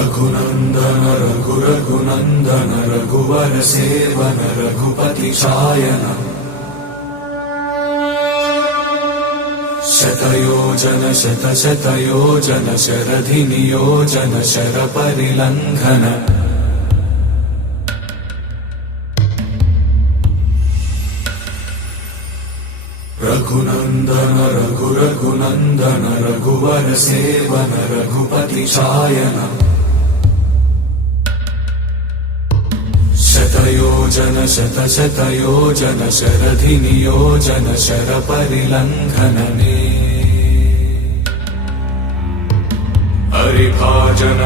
रघुनन्दन रघुनन्दन रघुवर सेवन रघुपति चायन शतयोजन शतशतयोजन शरधि नियोजन शरपरिलङ्घन रघुनन्दन रघुनन्दन रघुवर सेवन रघुपति चायन शतयोजन शतशतयोजन शरधि नियोजन शरपरिलङ्घनने हरिभाजन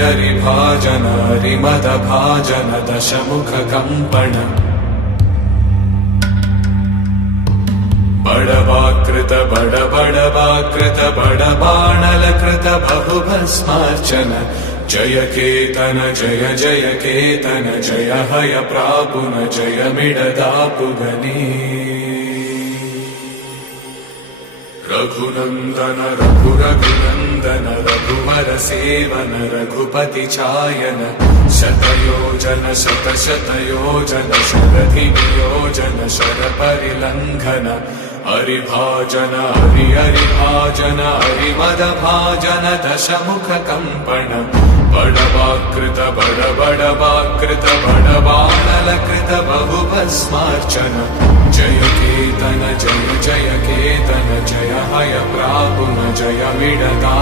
हरिभाजन हरिमदभाजन दशमुख कम्पण बड़वाकृत बड़वाकृत बड़बाणलकृत बहुभस्मार्चन जय केतन जय जय केतन जय हय प्रापुन जय मिडदापुगनी रघुनन्दन रघुनन्दन रघुवर सेवन रघुपति चायन शतयोजन शतशतयोजन शरधि नियोजन शरपरिलङ्घन हरिभाजन हरिभाजन हरिमदभाजन दशमुख कम्पण बड़वाकृत बड़बाणलकृत बहुभस्मार्चन जय केतन जय जय केतन जय हय प्रापुन जय मिडदा